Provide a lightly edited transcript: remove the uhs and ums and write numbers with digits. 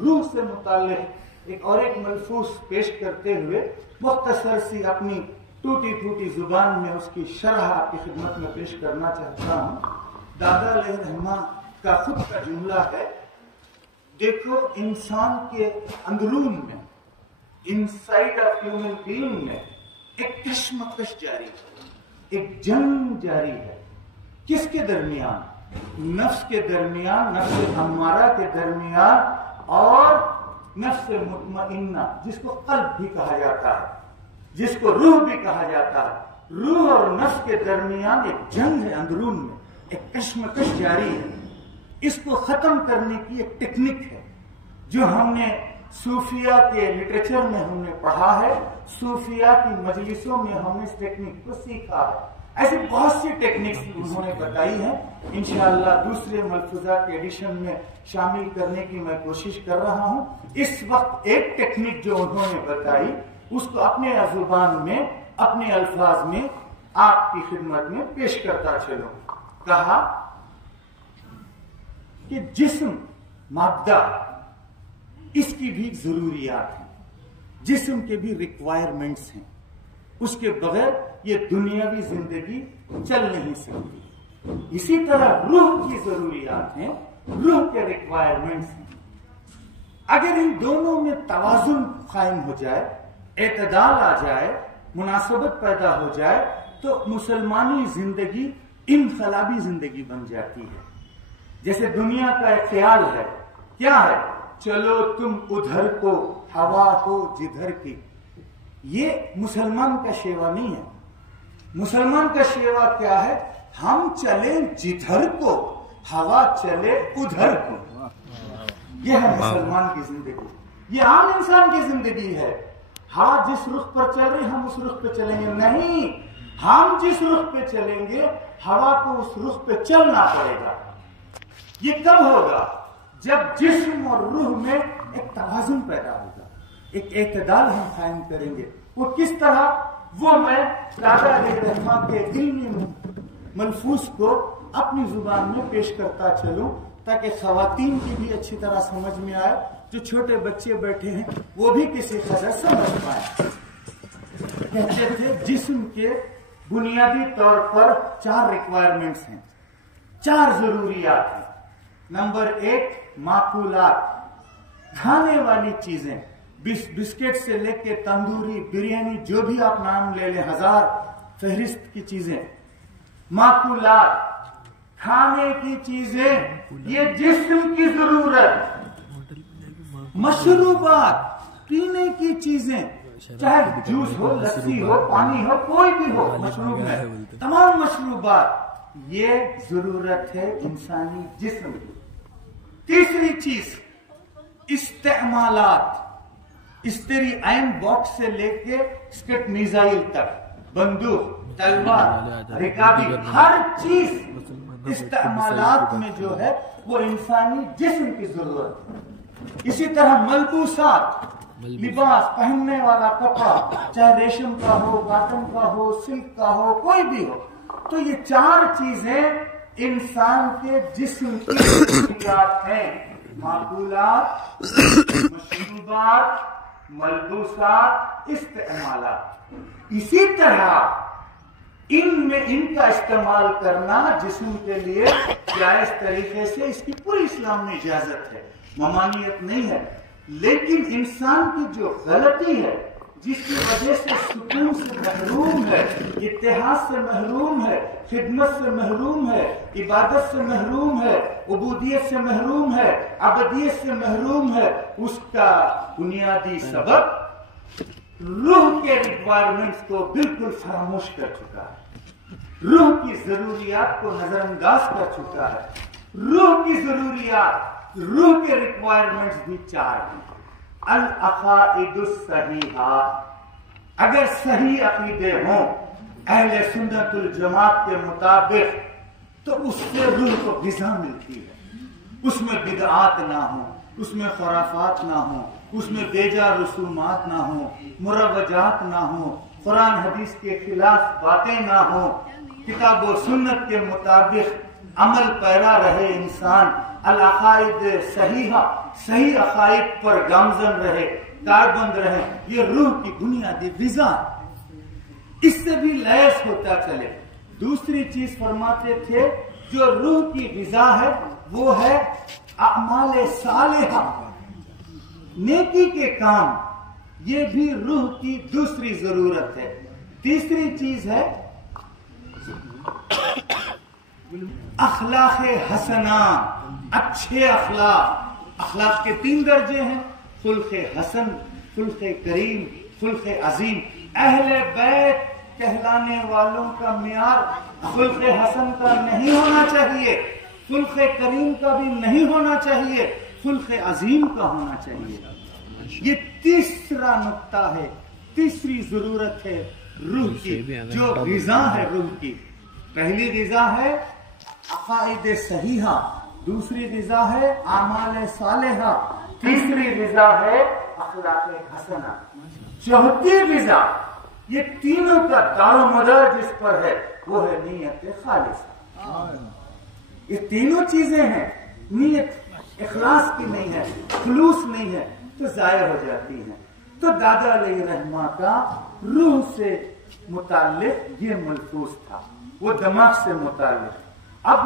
روح سے متعلق ایک ملفوظ پیش کرتے ہوئے مختصر سی اپنی ٹوٹی پھوٹی زبان میں اس کی شرح آپ کی خدمت میں پیش کرنا چاہتا ہوں. دادا علیہ الرحمہ کا خود کا جملہ ہے، دیکھو انسان کے اندرون میں، انسائڈ آف ہیومن بینگ میں ایک کشمکش جاری ہے، ایک جنگ جاری ہے. کس کے درمیان؟ نفس کے درمیان، نفس امارہ کے درمیان اور نفس مطمئنہ جس کو قلب بھی کہا جاتا ہے، جس کو روح بھی کہا جاتا ہے. روح اور نفس کے درمیان ایک جنگ ہے، اندرون میں ایک کشمکش جاری ہے. اس کو ختم کرنے کی ایک ٹیکنک ہے جو ہم نے صوفیہ کے لٹریچر میں ہم نے پڑھا ہے، صوفیہ کی مجلسوں میں ہم نے اس ٹیکنک کو سیکھا ہے. ایسی بہت سی ٹیکنکس انہوں نے بتائی ہیں، انشاءاللہ دوسرے ملفوظات کے ایڈیشن میں شامل کرنے کی میں کوشش کر رہا ہوں. اس وقت ایک ٹیکنک جو انہوں نے بتائی اس کو اپنے زبان میں، اپنے الفاظ میں آپ کی خدمت میں پیش کرتا چلوں. کہا کہ جسم مادہ، اس کی بھی ضروریات ہیں، جسم کے بھی ریکوائرمنٹس ہیں، اس کے بغیر یہ دنیاوی زندگی چل نہیں سکتی. اسی طرح روح کی ضروریات ہیں، روح کے ریکوائرمنٹس ہیں. اگر ان دونوں میں توازن قائم ہو جائے، اعتدال آ جائے، مناسبت پیدا ہو جائے تو مسلمانی زندگی انقلابی زندگی بن جاتی ہے. جیسے دنیا کا ایک خیال ہے، کیا ہے؟ چلو تم ادھر کو، ہوا ہو جدھر کی. یہ مسلمان کا شیوا نہیں ہے. مسلمان کا شیوا کیا ہے؟ ہم چلیں جدھر کو، ہوا چلے ادھر کو. یہ ہے مسلمان کی زندگی. یہ عام انسان کی زندگی ہے. ہوا جس رخ پر چل رہی ہم اس رخ پہ چلیں گے نہیں، ہم جس رخ پہ چلیں گے ہوا کو اس رخ پہ چلنا پڑے گا. یہ کب ہوگا؟ جب جسم اور روح میں ایک توازن پیدا ہوگا، ایک اعتدال ہم قائم کریں گے. وہ کس طرح؟ وہ میں دادا علیہ الرحمہ کے علمی ملفوظ کو اپنی زبان میں پیش کرتا چلوں تاکہ خواتین کی بھی اچھی طرح سمجھ میں آئے، جو چھوٹے بچے بیٹھے ہیں وہ بھی کسی قدر سمجھ پائے. کہتے تھے جسم کے بنیادی طور پر 4 ریکوائرمنٹس ہیں، 4 ضروریات ہیں. نمبر 1 معقولات، کھانے والی چیزیں، بسکٹ سے لے کے تندوری، بریانی، جو بھی آپ نام لے لیں، 1000 فہرست کی چیزیں. معقولات، کھانے کی چیزیں، یہ جسم کی ضرورت. مشروبات، پینے کی چیزیں، چاہے جوس ہو، لسی ہو، پانی ہو، کوئی بھی ہو مشروب میں، تمام مشروبات یہ ضرورت ہے انسانی جسم کی. تیسری چیز استعمالات، استری عین باکس سے لے کے اسکٹ میزائل تک، بندوق، تلوار، رکابی، ہر چیز استعمالات میں جو ہے وہ انسانی جسم کی ضرورت ہے. اسی طرح ملبوسات، لباس، پہننے والا کپڑا، چاہے ریشم کا ہو، کاٹن کا ہو، سلک کا ہو، کوئی بھی ہو. تو یہ 4 چیزیں انسان کے جسم کی ضروریات ہیں. معقولات، مشروبات، ملبوسات، استعمالات. اسی طرح ان کا استعمال کرنا جسم کے لیے جائز طریقے سے، اس کی پوری اسلام میں اجازت ہے، ممانعت نہیں ہے. لیکن انسان کی جو غلطی ہے، جس کی وجہ سے سکون سے محروم ہے، اتحاد سے محروم ہے، خدمت سے محروم ہے، عبادت سے محروم ہے، عبودیت سے محروم ہے، ابدیت سے محروم ہے، اس کا بنیادی سبب روح کے ریکوائرمنٹس کو بالکل فراموش کر چکا ہے، روح کی ضروریات کو نظر انداز کر چکا ہے. روح کی ضروریات، روح کے ریکوائرمنٹس بھی 4 ہیں. العقائد الصحیحہ، اگر صحیح عقیدے ہوں اہل سنت الجماعت کے مطابق تو اس سے روح کو غذا ملتی ہے. اس میں بدعات نہ ہوں، اس میں خرافات نہ ہوں، اس میں بیجا رسومات نہ ہوں، مروجات نہ ہوں، قرآن حدیث کے خلاف باتیں نہ ہوں، کتاب و سنت کے مطابق عمل پیرا رہے انسان، العقائد صحیحہ، صحیح عقائد پر گامزن رہے، کاربند رہے، یہ روح کی بنیادی غذا ہے، اس سے بھی لیس ہوتا چلے۔ دوسری چیز فرماتے تھے جو روح کی غذا ہے وہ ہے اعمال صالحہ، نیکی کے کام، یہ بھی روح کی دوسری ضرورت ہے۔ تیسری چیز ہے اخلاق حسنہ، اچھے اخلاق۔ اخلاق کے 3 درجے ہیں، خلق حسن، خلق کریم، خلق عظیم۔ اہل بیت کہلانے والوں کا معیار خلق حسن کا نہیں ہونا چاہیے، خلق کریم کا بھی نہیں ہونا چاہیے، خلق عظیم کا ہونا چاہیے۔ یہ تیسرا نقطہ ہے، تیسری ضرورت ہے روح کی، جو غذا ہے روح کی۔ پہلی غذا ہے عقائد صحیحہ، دوسری غذا ہے اعمال صالحہ، تیسری غذا ہے اخلاق حسنہ، چوتھی غذا، یہ تینوں کا دار و مدار جس پر ہے وہ ہے نیت خالصہ۔ یہ تینوں چیزیں ہیں، نیت اخلاص کی نہیں ہے، خلوص نہیں ہے تو ضائع ہو جاتی ہیں۔ تو دادا علیہ رحمہ کا روح سے متعلق یہ ملفوظ تھا، وہ دماغ سے متعلق۔ اب